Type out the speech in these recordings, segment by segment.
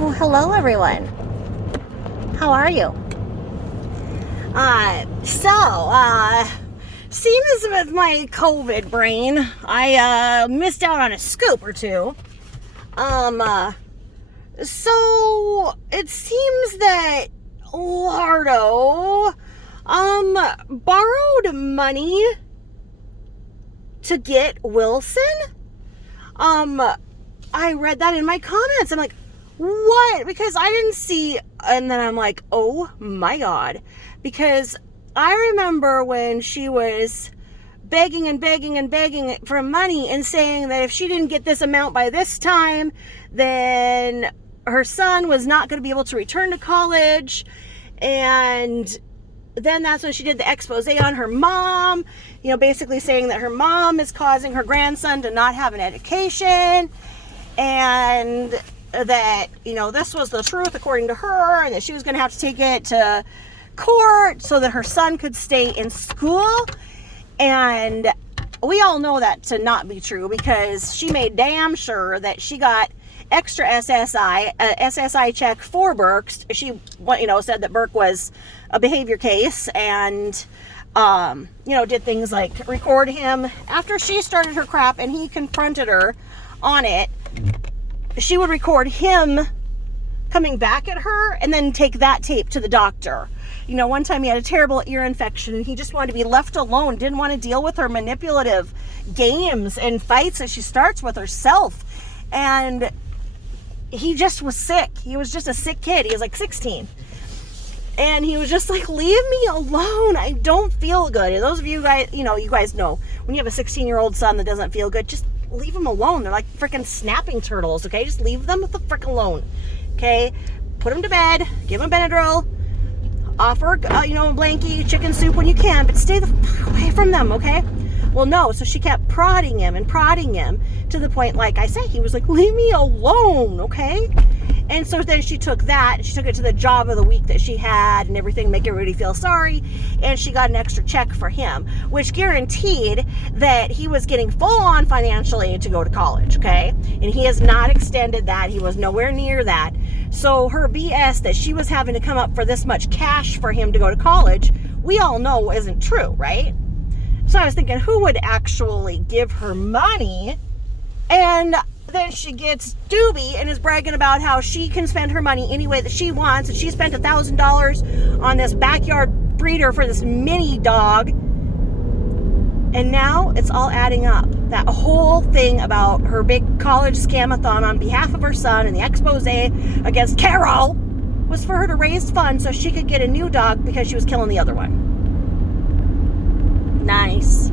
Oh, hello everyone. How are you? Seems with my COVID brain, I missed out on a scoop or two. So it seems that Lardo, borrowed money to get Wilson. I read that in my comments. I'm like, what? Because I didn't see, and then I'm like, oh my God. Because I remember when she was begging and begging and begging for money and saying that if she didn't get this amount by this time, then her son was not going to be able to return to college. And then that's when she did the expose on her mom, basically saying that her mom is causing her grandson to not have an education, and that, this was the truth according to her, and that she was going to have to take it to court so that her son could stay in school. And we all know that to not be true, because she made damn sure that she got extra SSI check for Burke. She, said that Burke was a behavior case, and did things like record him after she started her crap and he confronted her on it. She would record him coming back at her and then take that tape to the doctor. One time he had a terrible ear infection and he just wanted to be left alone, didn't want to deal with her manipulative games and fights that she starts with herself. And he just was sick. He was just a sick kid. He was like 16. And he was just like, leave me alone. I don't feel good. And those of you guys, you guys know, when you have a 16-year-old son that doesn't feel good, just leave them alone. They're like freaking snapping turtles, okay? Just leave them the frick alone, okay? Put them to bed, give them Benadryl, offer, a blankie, chicken soup when you can, but stay the fuck away from them, okay? Well, no, so she kept prodding him to the point, like I said, he was like, leave me alone, okay? And so then she took that, and she took it to the job of the week that she had and everything, make everybody feel sorry, and she got an extra check for him, which guaranteed that he was getting full-on financial aid to go to college, okay? And he has not extended that. He was nowhere near that. So her BS that she was having to come up for this much cash for him to go to college, we all know isn't true, right? So I was thinking, who would actually give her money? And then she gets doobie and is bragging about how she can spend her money any way that she wants. And she spent $1,000 on this backyard breeder for this mini dog. And now it's all adding up. That whole thing about her big college scamathon on behalf of her son and the expose against Carol was for her to raise funds so she could get a new dog because she was killing the other one. Nice.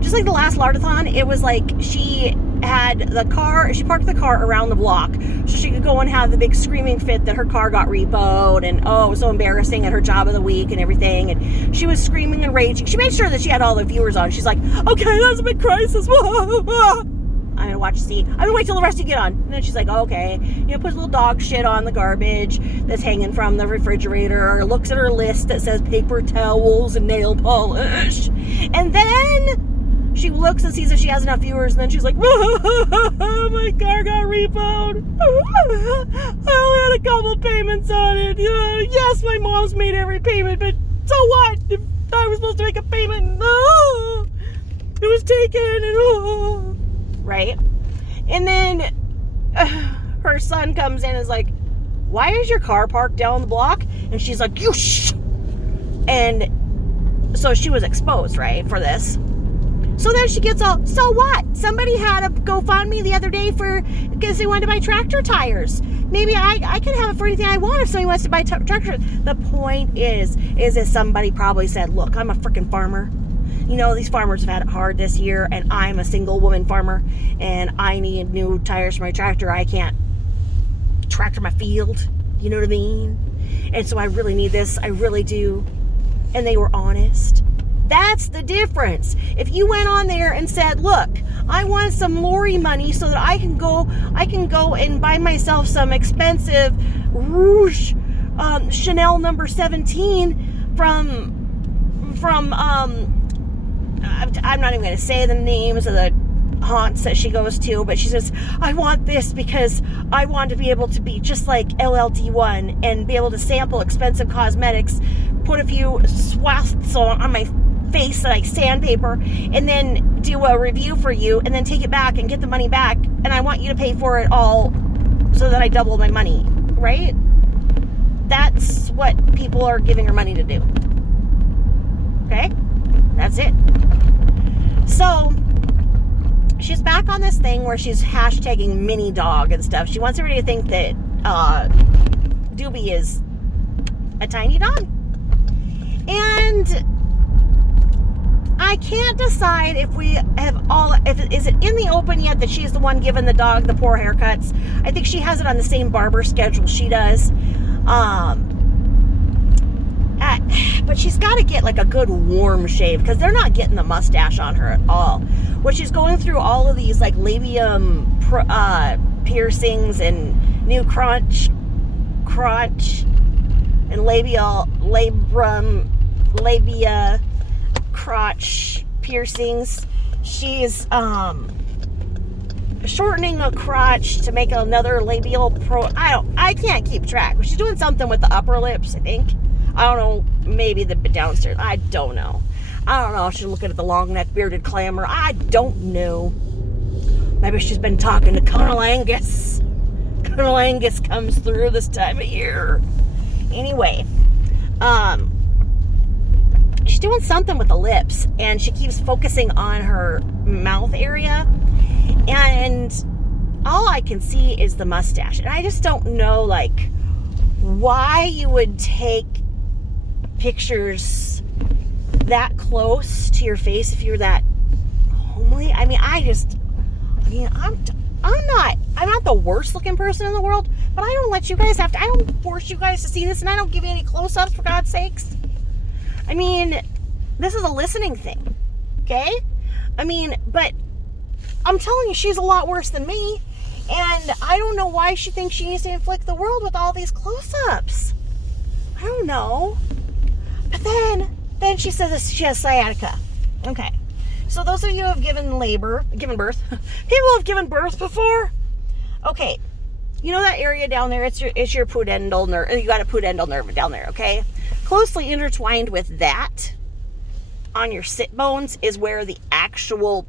Just like the last Lardathon, it was like she parked the car around the block so she could go and have the big screaming fit that her car got repoed, and it was so embarrassing at her job of the week and everything, and she was screaming and raging. She made sure that she had all the viewers on. She's like, okay, that's a big crisis. I'm gonna watch see. I'm gonna wait till the rest of you get on. And then she's like, okay. Puts little dog shit on the garbage that's hanging from the refrigerator. Looks at her list that says paper towels and nail polish. And then she looks and sees if she has enough viewers. And then she's like, my car got repoed. I only had a couple payments on it. Yes, my mom's made every payment, but so what? If I was supposed to make a payment, it was taken. And right? And then her son comes in and is like, why is your car parked down the block? And she's like, you shh. And so she was exposed, right, for this. So then she gets all, so what? Somebody had a GoFundMe the other day because they wanted to buy tractor tires. Maybe I can have it for anything I want if somebody wants to buy tractor. The point is that somebody probably said, look, I'm a freaking farmer. These farmers have had it hard this year, and I'm a single woman farmer, and I need new tires for my tractor. I can't tractor my field. You know what I mean? And so I really need this. I really do. And they were honest. That's the difference. If you went on there and said, look, I want some Lori money so that I can go and buy myself some expensive Rouge Chanel number 17 from I'm not even going to say the names of the haunts that she goes to, but she says, I want this because I want to be able to be just like LLD1 and be able to sample expensive cosmetics, put a few swathes on my face like sandpaper, and then do a review for you, and then take it back and get the money back, and I want you to pay for it all so that I double my money, right? That's what people are giving her money to do. Okay? That's it. So she's back on this thing where she's hashtagging mini dog and stuff. She wants everybody to think that Doobie is a tiny dog. And I can't decide if we have is it in the open yet that she's the one giving the dog the poor haircuts. I think she has it on the same barber schedule she does. But she's got to get like a good warm shave, because they're not getting the mustache on her at all. When she's going through all of these like labium piercings and new crotch and labia crotch piercings, she's shortening a crotch to make another labial I can't keep track. She's doing something with the upper lips, I think. I don't know, maybe the downstairs. I don't know. I don't know. She's looking at the long neck bearded clamor. I don't know. Maybe she's been talking to Colonel Angus. Colonel Angus comes through this time of year. Anyway, she's doing something with the lips, and she keeps focusing on her mouth area, and all I can see is the mustache. And I just don't know, like, why you would take pictures that close to your face if you're that homely. I mean, I'm not the worst looking person in the world, but I don't let you guys I don't force you guys to see this, and I don't give you any close-ups, for God's sakes. I mean, this is a listening thing, okay? I mean, but I'm telling you, she's a lot worse than me, and I don't know why she thinks she needs to inflict the world with all these close-ups. I don't know. But then she says she has sciatica. Okay. So those of you who have given birth, people who have given birth before, okay, you know that area down there, it's your pudendal nerve. You got a pudendal nerve down there, okay? Closely intertwined with that on your sit bones is where the actual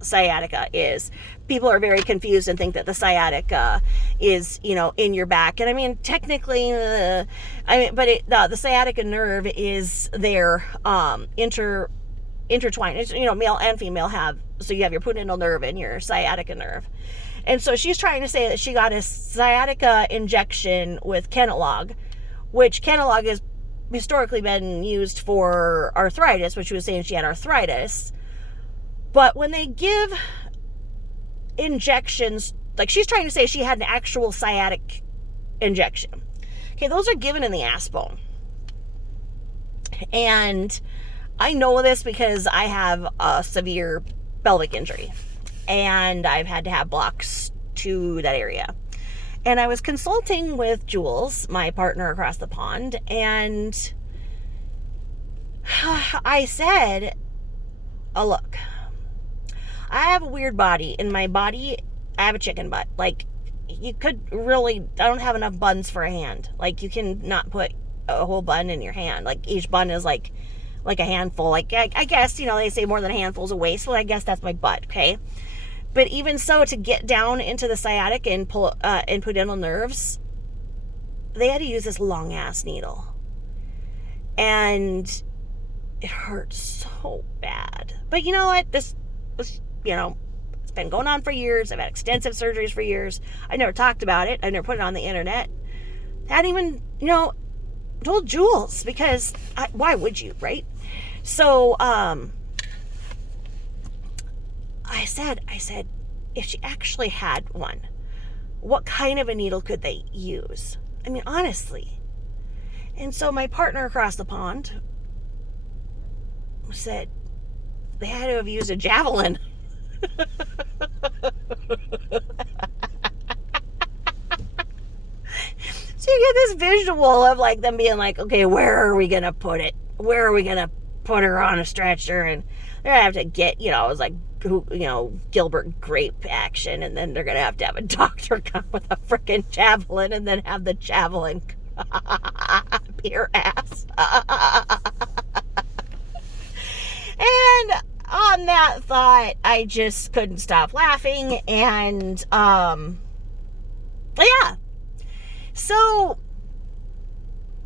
sciatica is. People are very confused and think that the sciatica is, in your back. And I mean, technically, the sciatica nerve is there, intertwined. It's, male and female have. So you have your pudendal nerve and your sciatica nerve. And so she's trying to say that she got a sciatica injection with Kenalog, which Kenalog has historically been used for arthritis, which she was saying she had arthritis. But when they give injections, like she's trying to say she had an actual sciatic injection. Okay, those are given in the ass bone. And I know this because I have a severe pelvic injury, and I've had to have blocks to that area. And I was consulting with Jules, my partner across the pond, and I said, oh, look, I have a weird body. In my body, I have a chicken butt. Like, you could really, I don't have enough buns for a hand. Like, you can not put a whole bun in your hand. Like, each bun is like a handful. Like, I guess, they say more than a handful's a waist. Well, I guess that's my butt, okay? But even so, to get down into the sciatic and pull and pudendal nerves, they had to use this long ass needle, and it hurts so bad. But you know what? This was, it's been going on for years. I've had extensive surgeries for years. I never talked about it. I never put it on the internet. I hadn't even, told Jules, because why would you, right? So, I said, if she actually had one, what kind of a needle could they use? I mean, honestly. And so my partner across the pond said they had to have used a Javelin. So you get this visual of like them being like, okay, where are we going to put it? Where are we going to put her on a stretcher? And they're gonna have to get, you know, it was like, Gilbert Grape action, and then they're gonna have to have a doctor come with a freaking javelin, and then have the javelin be her ass. And on that thought, I just couldn't stop laughing, and yeah. So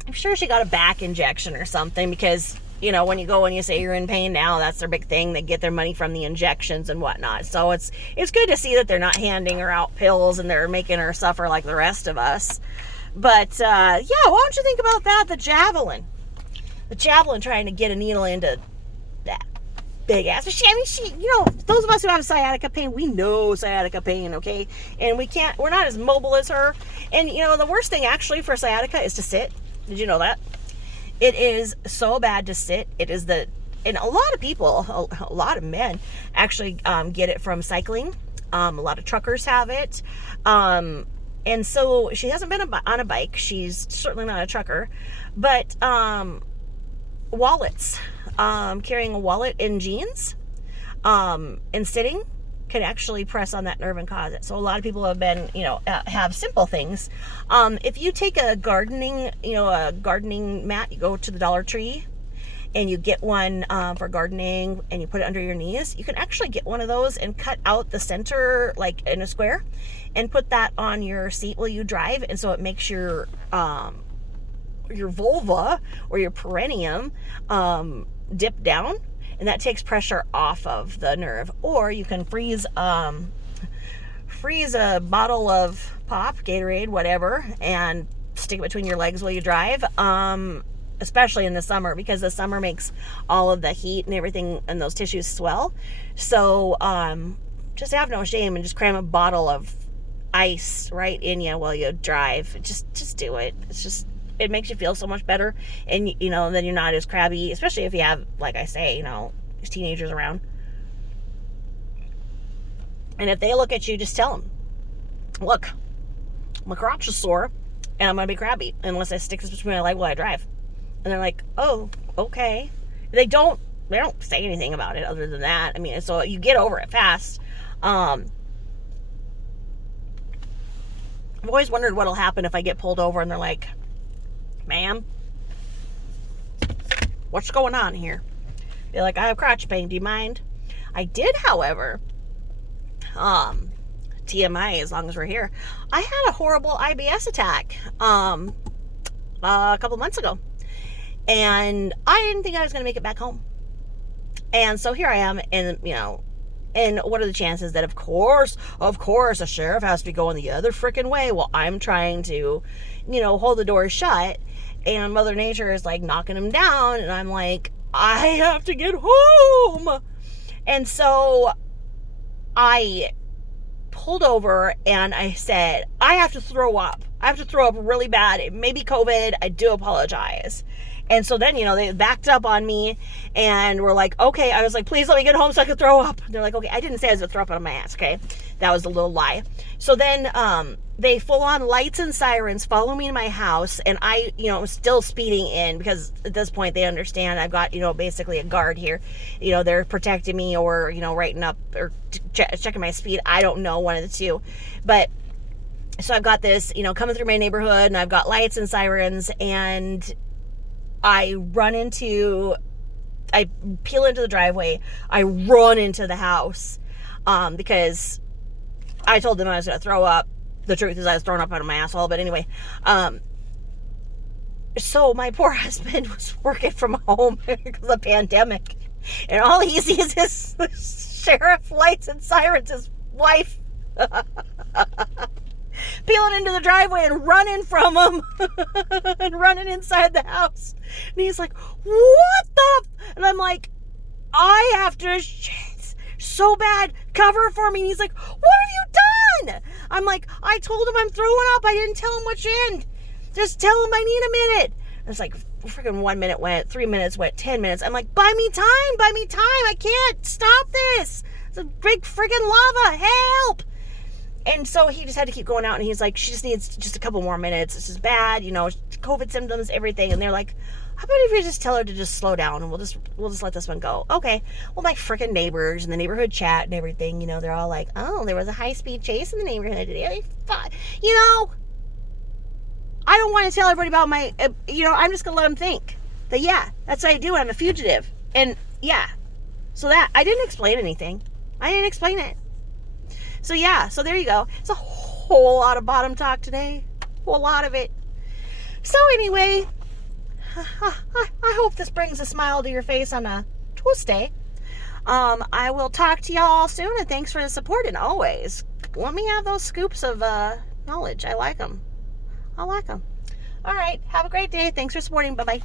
I'm sure she got a back injection or something, because, you know, when you go and you say you're in pain now, that's their big thing. They get their money from the injections and whatnot. So it's good to see that they're not handing her out pills and they're making her suffer like the rest of us. But yeah, why don't you think about that? The javelin trying to get a needle into that big ass. But she, you know, those of us who have sciatica pain, we know sciatica pain, okay? And we're not as mobile as her. And, you know, the worst thing actually for sciatica is to sit. Did you know that? It is so bad to sit. It is and a lot of people, a lot of men actually get it from cycling. A lot of truckers have it. And so she hasn't been on a bike. She's certainly not a trucker. But wallets, carrying a wallet in jeans and sitting can actually press on that nerve and cause it. So a lot of people have been, you know, have simple things. If you take a gardening mat, you go to the Dollar Tree and you get one for gardening and you put it under your knees, you can actually get one of those and cut out the center like in a square and put that on your seat while you drive. And so it makes your vulva or your perineum dip down, and that takes pressure off of the nerve. Or you can freeze a bottle of pop, Gatorade, whatever, and stick it between your legs while you drive, especially in the summer, because the summer makes all of the heat and everything and those tissues swell. So just have no shame and just cram a bottle of ice right in you while you drive. Just do it. It makes you feel so much better, and, you know, then you're not as crabby, especially if you have, like I say, you know, there's teenagers around. And if they look at you, just tell them, look, my crotch is sore, and I'm going to be crabby unless I stick this between my leg while I drive. And they're like, oh, okay. They don't say anything about it other than that. I mean, so you get over it fast. I've always wondered what'll happen if I get pulled over and they're like, ma'am, what's going on here? They're like, I have crotch pain, do you mind? I did, however, TMI, as long as we're here, I had a horrible IBS attack a couple months ago, and I didn't think I was going to make it back home. And so here I am, and, you know, and what are the chances that, of course, a sheriff has to be going the other freaking way while I'm trying to, you know, hold the door shut, and Mother Nature is like knocking him down, and I'm like, I have to get home. And so I pulled over and I said, I have to throw up. I have to throw up really bad. It may be COVID. I do apologize. And so then, you know, they backed up on me and were like, okay. I was like, please let me get home so I can throw up. They're like, okay. I didn't say I was going to throw up on my ass, okay? That was a little lie. So then they full on lights and sirens follow me in my house, and I, you know, I'm still speeding in, because at this point they understand I've got, you know, basically a guard here. You know, they're protecting me, or, you know, writing up or checking my speed. I don't know, one of the two. But so I've got this, you know, coming through my neighborhood, and I've got lights and sirens, and I peel into the driveway. I run into the house because I told them I was going to throw up. The truth is I was throwing up out of my asshole. But anyway, so my poor husband was working from home because of the pandemic. And all he sees is the sheriff lights and sirens, his wife peeling into the driveway and running from him and running inside the house. And he's like, what the? And I'm like, I have to shit so bad. Cover for me. And he's like, what have you done? I'm like, I told him I'm throwing up. I didn't tell him which end. Just tell him I need a minute. And it's like, freaking 1 minute went, 3 minutes went, 10 minutes. I'm like, buy me time. I can't stop this. It's a big freaking lava. Help. And so he just had to keep going out, and he's like, she just needs just a couple more minutes. This is bad, you know, COVID symptoms, everything. And they're like, How about if we just tell her to just slow down and we'll just let this one go? Okay. Well, my freaking neighbors and the neighborhood chat and everything, they're all like, oh, there was a high-speed chase in the neighborhood today. I don't want to tell everybody about my, I'm just going to let them think that, yeah, that's what I do. I'm a fugitive. And, yeah. So that, I didn't explain anything. I didn't explain it. So, yeah. So, there you go. It's a whole lot of bottom talk today. Whole lot of it. So, anyway, I hope this brings a smile to your face on a Tuesday. I will talk to y'all soon, and thanks for the support. And always, let me have those scoops of knowledge. I like them. All right. Have a great day. Thanks for supporting. Bye-bye.